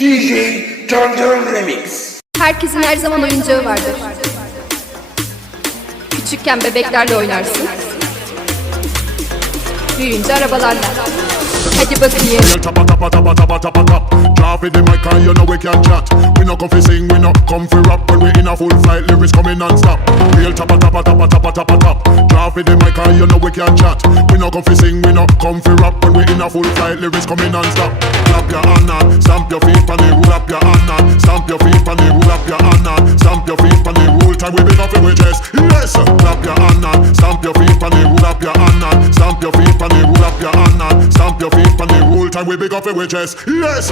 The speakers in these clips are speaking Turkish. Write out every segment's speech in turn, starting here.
DJ Turn Remix. Herkesin her zaman oyuncağı vardır. Küçükken bebeklerle oynarsın. Büyüyünce arabalarla. Hadi bakayım. Real tapa tapa tapa tapa tapa tap. Drop in the mic and you know we can chat. We no come fi sing, we no come fi rap. When we in a full flight, lyrics coming non-stop. Real tapa tapa tapa tapa tapa tap. Drop in the mic and you know we can chat. We no come fi sing, we no come fi rap. When we in a full flight, lyrics coming non-stop. Clap we big up we chest. Yes, clap your hand and stamp your feet on the rule up your hand and stamp your feet on the rule up your hand and stamp your feet on the rule. Time we big up we chest. Yes.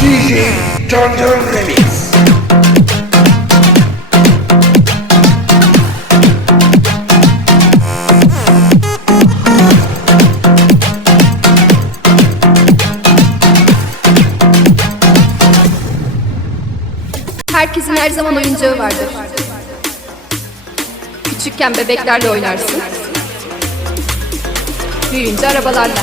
DJ Turn Remix. Herkesin her zaman oyuncağı vardır. Küçükken bebeklerle oynarsın. Büyüyünce arabalarla.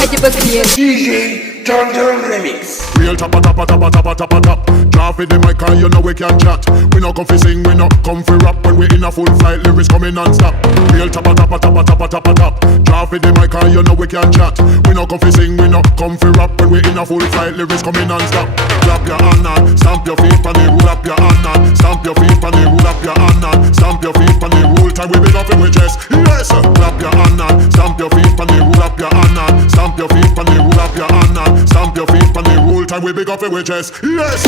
Hadi bakayım. DJ Turn Remix. Real tapa tapa tapa tapa tapa tap. Drop in the mic and you know we can chat. We no come fi sing, we no come fi rap. When we in a full flight, lyrics coming non-stop. Real tapa tapa tapa tapa tapa tap. Drop in the mic and you know we can chat. We no come fi sing, we no come fi rap. When we in a full flight, lyrics coming non-stop. Clap your hand and stamp your feet on the rule up your hand and stamp your feet on the rule up your hand and stamp your feet on the rule. Time we big up in we chest. Yes. Clap your hand and stamp your feet Time we big up in witches. Yes,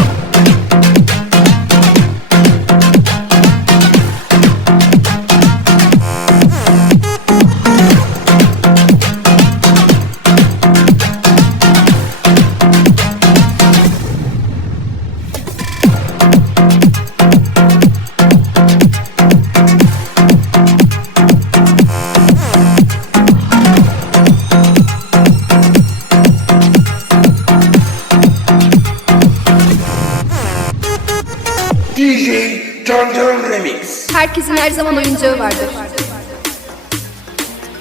DJ Turn Remix. Herkesin her zaman oyuncağı vardır.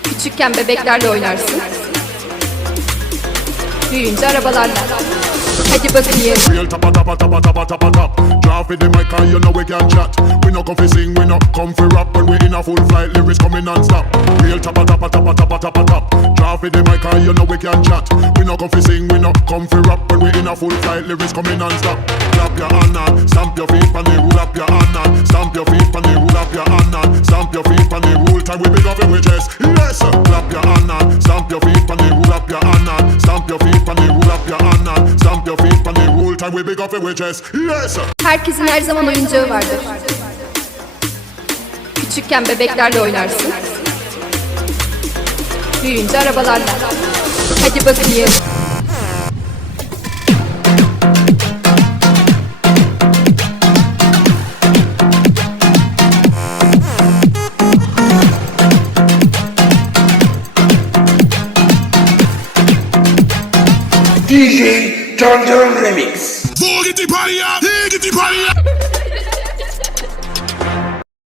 Küçükken bebeklerle oynarsın. Büyüyünce arabalarla. Hadi bakayım. Real tapa tapa tapa tapa tapa tap. Drop in the mic and you know we can chat. We no come fi sing, we no come fi rap. When we in a full flight, lyrics coming non-stop. Real tapa tapa tapa tapa tapa tap. Drop in the mic and you know we can chat. We no come fi sing, we no come fi rap. When we in a full flight, lyrics coming non-stop. Clap your hand and stamp your feet on the rule up your hand and stamp your feet on the rule up your hand and stamp your feet on the rule. Time we big up we chest. Yes. Clap your hand and stamp your feet on the rule up your hand and stamp your feet on the rule up your hand and stamp your feet on the rule. Time we big up we chest. Yes. Herkesin her zaman oyuncağı vardır. Küçükken bebeklerle oynarsın. Büyüyünce arabalarla. Hadi bakayım. DJ Turn Remix. Four get the party up, here get the party up.